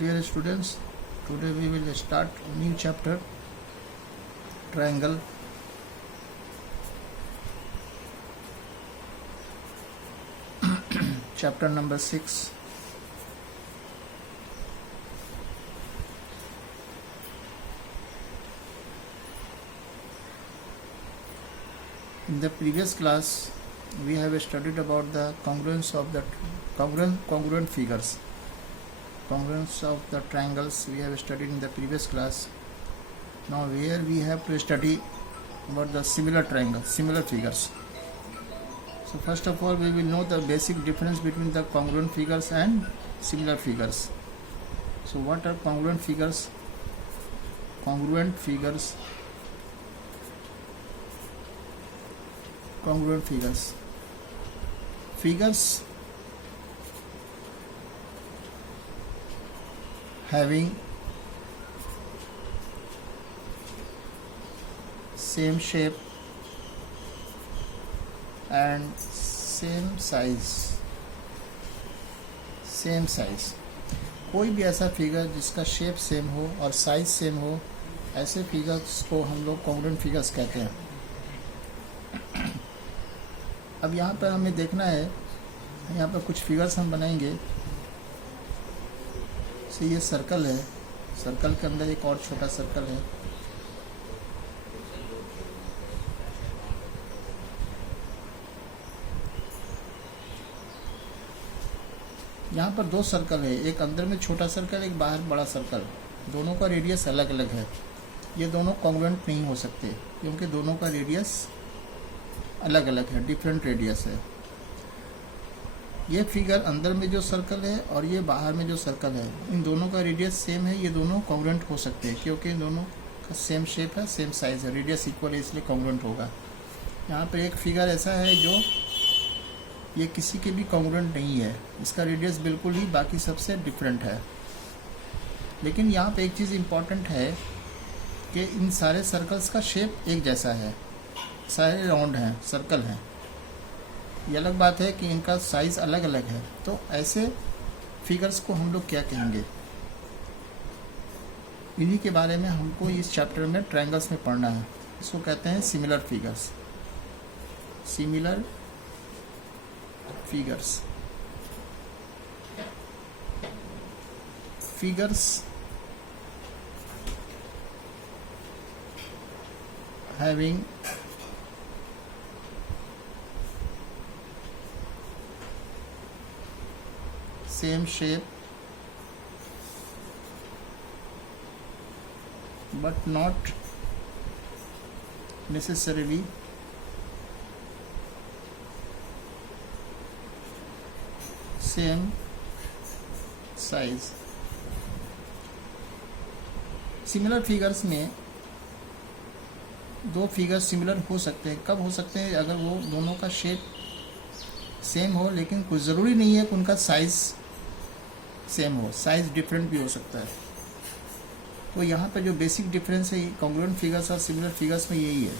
Dear students, today we will start a new chapter, triangle. Chapter number 6. In the previous class, we have studied about the congruence of the congruent figures. Congruence of the triangles we have studied in the previous class. Now here we have to study about the similar triangles, similar figures. So first of all, we will know the basic difference between the congruent figures and similar figures. So what are congruent figures? Congruent figures. Congruent figures. Figures having same shape and same size. कोई भी ऐसा figure जिसका shape same हो और size same हो, ऐसे figures को हम लोग कॉन्ग्रुएंट फिगर्स कहते हैं। अब यहाँ पर हमें देखना है, यहाँ पर कुछ फिगर्स हम बनाएंगे। तो ये सर्कल है, सर्कल के अंदर एक और छोटा सर्कल है। यहाँ पर दो सर्कल है, एक अंदर में छोटा सर्कल, एक बाहर बड़ा सर्कल। दोनों का रेडियस अलग अलग है। ये दोनों कॉन्ग्रुएंट नहीं हो सकते क्योंकि दोनों का रेडियस अलग अलग है, डिफरेंट रेडियस है। ये फिगर अंदर में जो सर्कल है और ये बाहर में जो सर्कल है, इन दोनों का रेडियस सेम है। ये दोनों कॉन्ग्रुएंट हो सकते हैं क्योंकि इन दोनों का सेम शेप है, सेम साइज है, रेडियस इक्वल है, इसलिए कॉन्ग्रुएंट होगा। यहाँ पर एक फिगर ऐसा है जो ये किसी के भी कॉन्ग्रुएंट नहीं है, इसका रेडियस बिल्कुल ही बाकी सबसे डिफरेंट है। लेकिन यहाँ पे एक चीज़ इम्पॉर्टेंट है कि इन सारे सर्कल्स का शेप एक जैसा है, सारे राउंड हैं, सर्कल हैं। ये अलग बात है कि इनका साइज अलग अलग है। तो ऐसे फिगर्स को हम लोग क्या कहेंगे, इन्हीं के बारे में हमको इस चैप्टर में ट्रायंगल्स में पढ़ना है। इसको कहते हैं similar figures. Similar figures. Figures having same shape but not necessarily same size। Similar figures में दो फिगर्स सिमिलर हो सकते हैं। कब हो सकते हैं? अगर वो दोनों का शेप सेम हो, लेकिन कुछ ज़रूरी नहीं है कि उनका साइज़ सेम हो, साइज़ डिफरेंट भी हो सकता है। तो यहाँ पे जो बेसिक डिफरेंस है कॉन्ग्रुएंट फिगर्स और सिमिलर फिगर्स में यही है।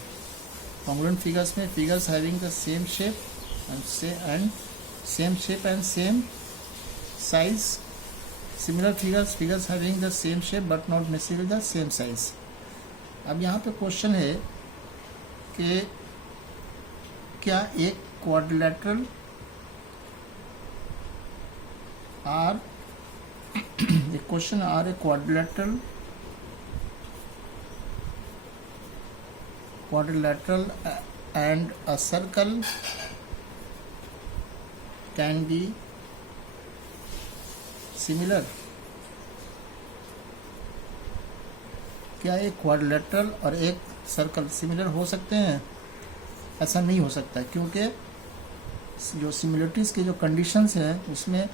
कॉन्ग्रुएंट फिगर्स में figures having the same shape and same size. Similar figures having the same shape but not necessarily the same size. अब यहाँ पे क्वेश्चन है कि क्या एक क्वाड्रिलेटरल आर एक question are a quadrilateral and a circle can be similar। क्या एक क्वाड्रिलेटरल और एक सर्कल सिमिलर हो सकते हैं? ऐसा नहीं हो सकता क्योंकि जो सिमिलरिटीज़ के जो कंडीशंस हैं उसमें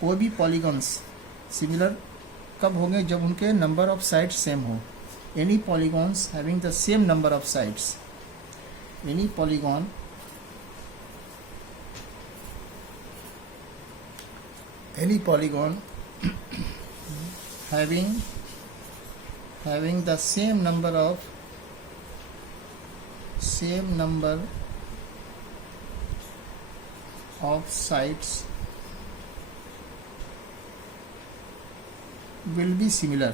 कोई भी पॉलीगॉन्स सिमिलर कब होंगे? जब उनके नंबर ऑफ साइड्स सेम हो। Any polygons having the same number of sides, any polygon having the same number of sides will be similar.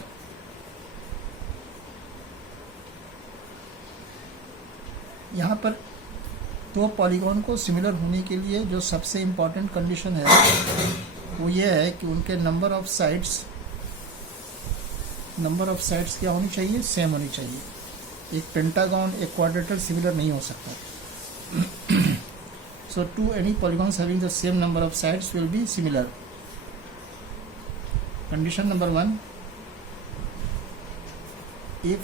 यहाँ पर दो पॉलीगॉन को सिमिलर होने के लिए जो सबसे इम्पॉर्टेंट कंडीशन है वो ये है कि उनके नंबर ऑफ साइड्स क्या होनी चाहिए, सेम होनी चाहिए. एक पेंटागन एक क्वाड्रेटर सिमिलर नहीं हो सकता. So two any polygons having the same number of sides will be similar. Condition number 1, if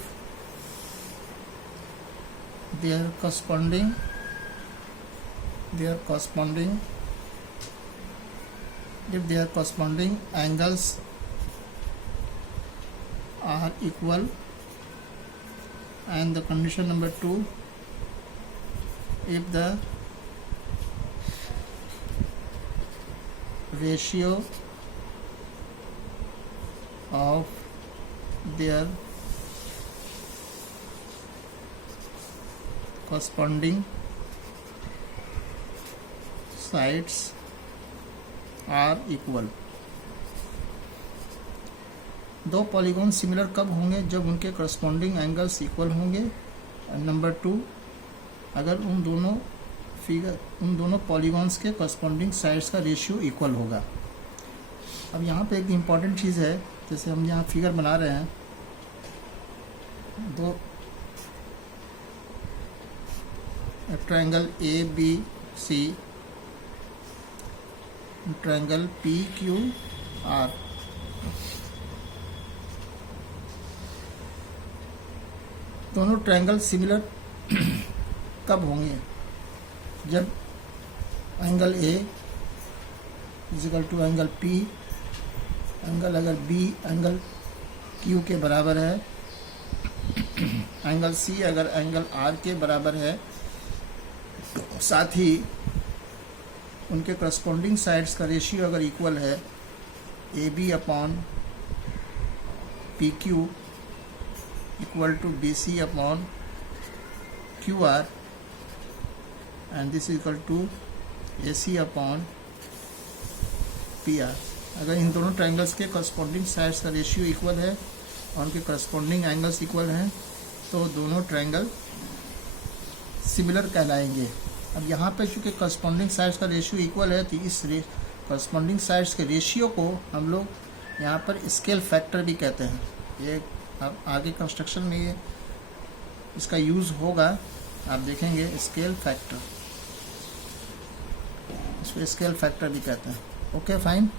their corresponding angles are equal, and the condition number 2, if the ratio of their corresponding sides are equal. दो polygon similar कब होंगे? जब उनके corresponding angles equal होंगे. Number 2, अगर उन दोनों polygons के करस्पॉन्डिंग साइड्स का रेशियो इक्वल होगा. अब यहाँ पे एक इम्पॉर्टेंट चीज़ है, जैसे हम यहाँ फिगर बना रहे हैं, दो triangle A B C, triangle P Q R. दोनों ट्रायंगल सिमिलर कब होंगे? जब angle A equal to angle P, angle अगर बी एंगल क्यू के बराबर है, एंगल सी अगर एंगल आर के बराबर है, साथ ही उनके करस्पॉन्डिंग साइड्स का रेशियो अगर इक्वल है, A B upon P Q equal to B C upon Q R, and this equal to A C upon P R. अगर इन दोनों ट्रायंगल्स के करस्पॉन्डिंग साइड्स का रेशियो इक्वल है और उनके करस्पॉन्डिंग एंगल्स इक्वल हैं, तो दोनों ट्रायंगल सिमिलर कहलाएंगे. अब यहाँ पे चूँकि करस्पॉन्डिंग साइड्स का रेशियो इक्वल है, तो इस करस्पॉन्डिंग साइड्स के रेशियो को हम लोग यहाँ पर स्केल फैक्टर भी कहते हैं. ये अब आगे कंस्ट्रक्शन में ये इसका यूज़ होगा, आप देखेंगे. स्केल फैक्टर, इसको स्केल फैक्टर भी कहते हैं. Okay fine.